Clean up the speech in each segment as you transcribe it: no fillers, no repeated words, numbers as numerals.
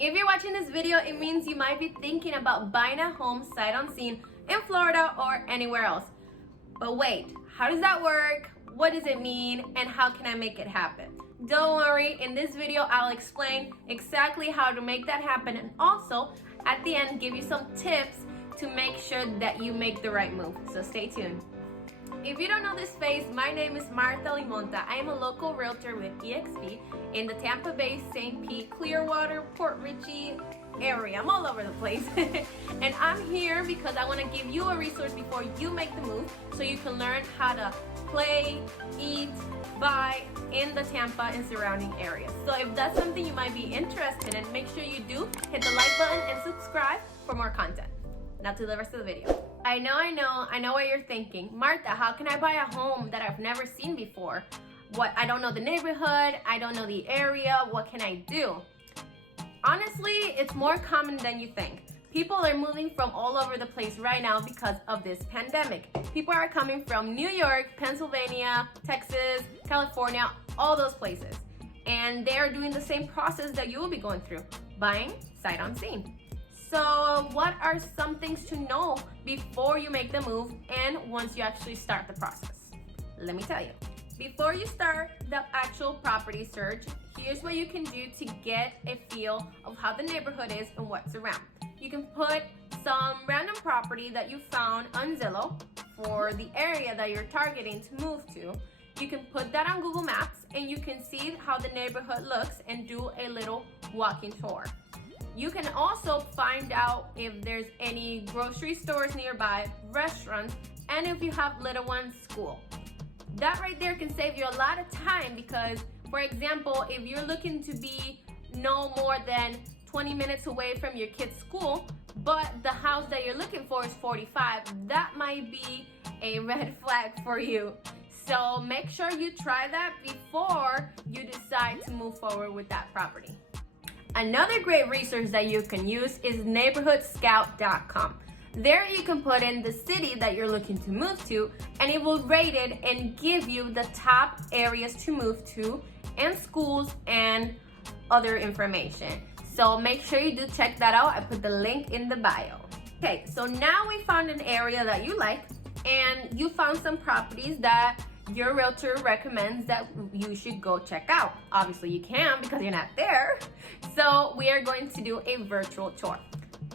If you're watching this video, it means you might be thinking about buying a home sight unseen in Florida or anywhere else. But wait, how does that work? What does it mean? And how can I make it happen? Don't worry, in this video, I'll explain exactly how to make that happen, and also at the end, give you some tips to make sure that you make the right move. So stay tuned. If you don't know this face, my name is 𝐷𝐤𝐿𝐼. I am a local realtor with eXp in the Tampa Bay, St. Pete, Clearwater, Port Richey area. I'm all over the place. And I'm here because I want to give you a resource before you make the move so you can learn how to play, eat, buy in the Tampa and surrounding areas. So if that's something you might be interested in, make sure you do hit the like button and subscribe for more content. Now to the rest of the video. I know what you're thinking. Martha, how can I buy a home that I've never seen before? I don't know the neighborhood, I don't know the area, what can I do? Honestly, it's more common than you think. People are moving from all over the place right now because of this pandemic. People are coming from New York, Pennsylvania, Texas, California, all those places. And they're doing the same process that you will be going through, buying sight unseen. So what are some things to know before you make the move and once you actually start the process? Let me tell you. Before you start the actual property search, here's what you can do to get a feel of how the neighborhood is and what's around. You can put some random property that you found on Zillow for the area that you're targeting to move to. You can put that on Google Maps and you can see how the neighborhood looks and do a little walking tour. You can also find out if there's any grocery stores nearby, restaurants, and if you have little ones, school. That right there can save you a lot of time because, for example, if you're looking to be no more than 20 minutes away from your kid's school, but the house that you're looking for is 45, that might be a red flag for you. So make sure you try that before you decide to move forward with that property. Another great resource that you can use is Neighborhoodscoutcom. There you can put in the city that you're looking to move to, and it will rate it and give you the top areas to move to and schools and other information. So make sure you do check that out. I put the link in the bio. Okay, so now we found an area that you like and you found some properties that your realtor recommends that you should go check out. Obviously you can because you're not there. So we are going to do a virtual tour.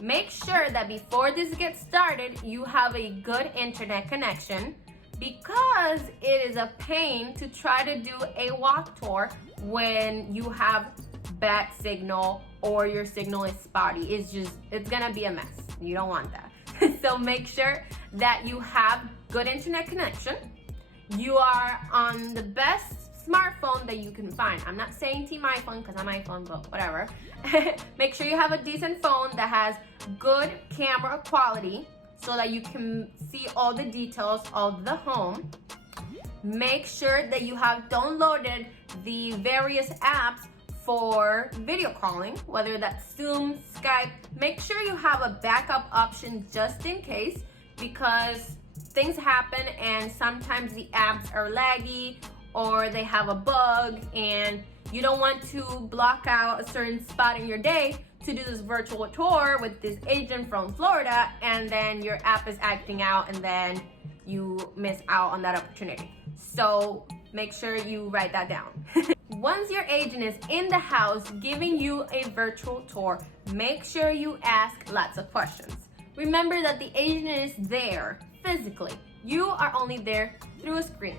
Make sure that before this gets started, you have a good internet connection because it is a pain to try to do a walk tour when you have bad signal or your signal is spotty. It's gonna be a mess. You don't want that. So make sure that you have good internet connection. You are on the best smartphone that you can find. I'm not saying team iPhone because I'm iPhone, but whatever. Make sure you have a decent phone that has good camera quality so that you can see all the details of the home. Make sure that you have downloaded the various apps for video calling, whether that's Zoom, Skype. Make sure you have a backup option just in case because things happen and sometimes the apps are laggy or they have a bug and you don't want to block out a certain spot in your day to do this virtual tour with this agent from Florida and then your app is acting out and then you miss out on that opportunity. So make sure you write that down. Once your agent is in the house giving you a virtual tour, make sure you ask lots of questions. Remember that the agent is there physically. You are only there through a screen.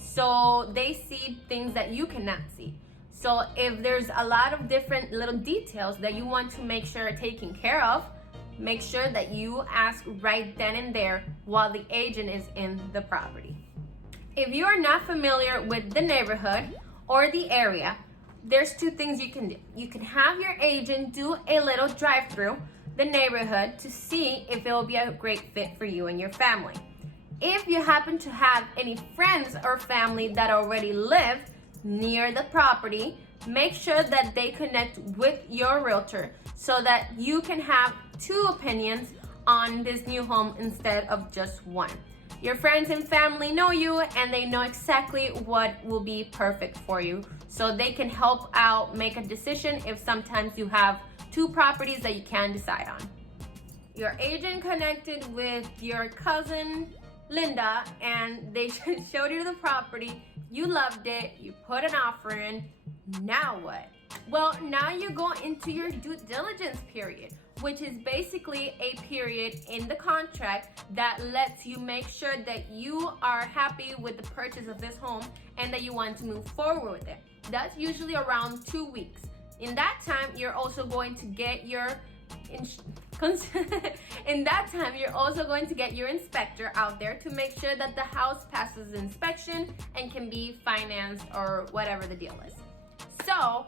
So they see things that you cannot see. So if there's a lot of different little details that you want to make sure are taken care of, make sure that you ask right then and there while the agent is in the property. If you are not familiar with the neighborhood or the area, there's two things you can do. You can have your agent do a little drive through the neighborhood to see if it will be a great fit for you and your family. If you happen to have any friends or family that already live near the property, make sure that they connect with your realtor so that you can have two opinions on this new home instead of just one. Your friends and family know you and they know exactly what will be perfect for you, so they can help out make a decision if sometimes you have 2 properties that you can decide on. Your agent connected with your cousin Linda and they showed you the property, you loved it, you put an offer in, now what? Well, now you go into your due diligence period, which is basically a period in the contract that lets you make sure that you are happy with the purchase of this home and that you want to move forward with it. That's usually around 2 weeks. In that time, you're also going to get your inspector out there to make sure that the house passes inspection and can be financed or whatever the deal is. So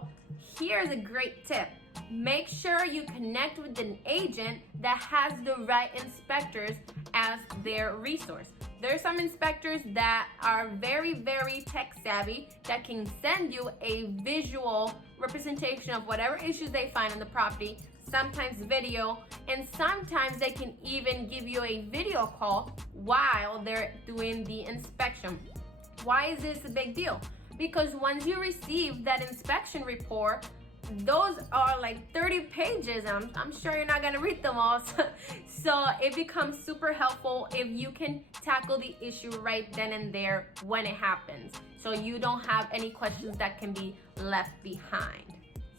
here's a great tip. Make sure you connect with an agent that has the right inspectors as their resource. There are some inspectors that are very, very tech savvy that can send you a visual representation of whatever issues they find on the property, sometimes video, and sometimes they can even give you a video call while they're doing the inspection. Why is this a big deal? Because once you receive that inspection report, those are like 30 pages and I'm sure you're not gonna read them all. So it becomes super helpful if you can tackle the issue right then and there when it happens, so you don't have any questions that can be left behind.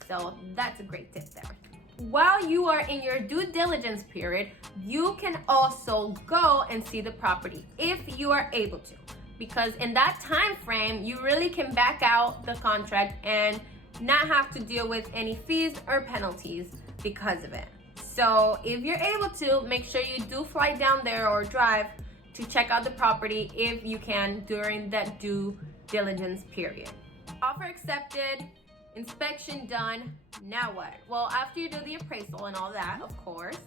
So that's a great tip there. While you are in your due diligence period, you can also go and see the property if you are able to, because in that time frame you really can back out the contract and not have to deal with any fees or penalties because of it. So if you're able to, make sure you do fly down there or drive to check out the property if you can during that due diligence period. Offer accepted, inspection done, now what? Well, after you do the appraisal and all that, of course,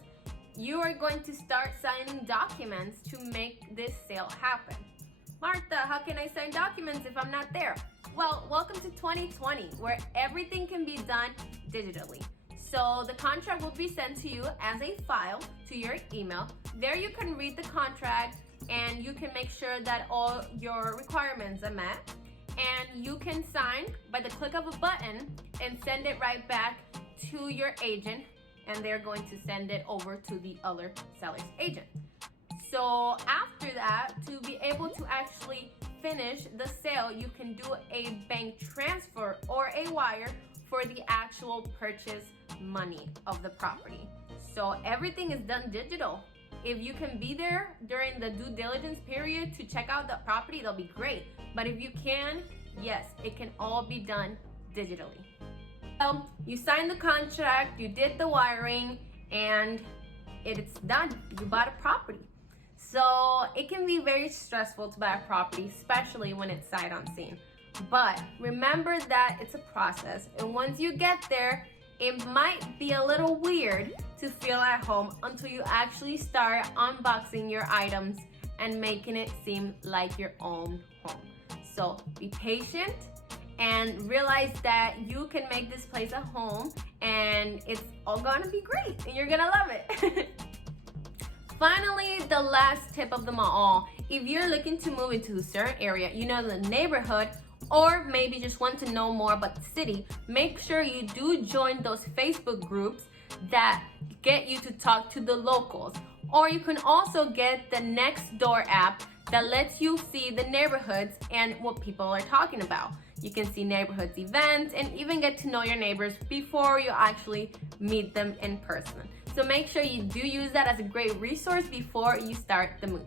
you are going to start signing documents to make this sale happen. Martha, how can I sign documents if I'm not there? Well, welcome to 2020, where everything can be done digitally. So the contract will be sent to you as a file to your email. There you can read the contract and you can make sure that all your requirements are met. And you can sign by the click of a button and send it right back to your agent, and they're going to send it over to the other seller's agent. So after that, to be able to actually finish the sale, you can do a bank transfer or a wire for the actual purchase money of the property. So everything is done digital. If you can be there during the due diligence period to check out the property, that'll be great. But if you can, yes, it can all be done digitally. Well, you signed the contract, you did the wiring, and it's done. You bought a property. So it can be very stressful to buy a property, especially when it's sight unseen. But remember that it's a process, and once you get there, it might be a little weird to feel at home until you actually start unboxing your items and making it seem like your own home. So be patient and realize that you can make this place a home, and it's all gonna be great and you're gonna love it. Finally, the last tip of them all, if you're looking to move into a certain area, you know, the neighborhood, or maybe just want to know more about the city, make sure you do join those Facebook groups that get you to talk to the locals. Or you can also get the Nextdoor app that lets you see the neighborhoods and what people are talking about. You can see neighborhoods events and even get to know your neighbors before you actually meet them in person. So make sure you do use that as a great resource before you start the move.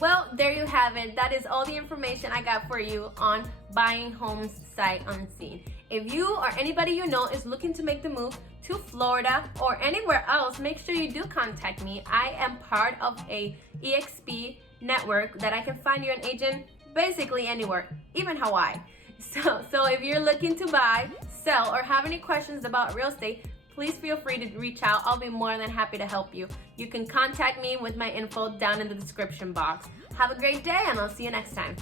Well, there you have it. That is all the information I got for you on buying homes sight unseen. If you or anybody you know is looking to make the move to Florida or anywhere else, make sure you do contact me. I am part of a EXP network that I can find you an agent basically anywhere, even Hawaii. So if you're looking to buy, sell, or have any questions about real estate, please feel free to reach out. I'll be more than happy to help you. You can contact me with my info down in the description box. Have a great day, and I'll see you next time.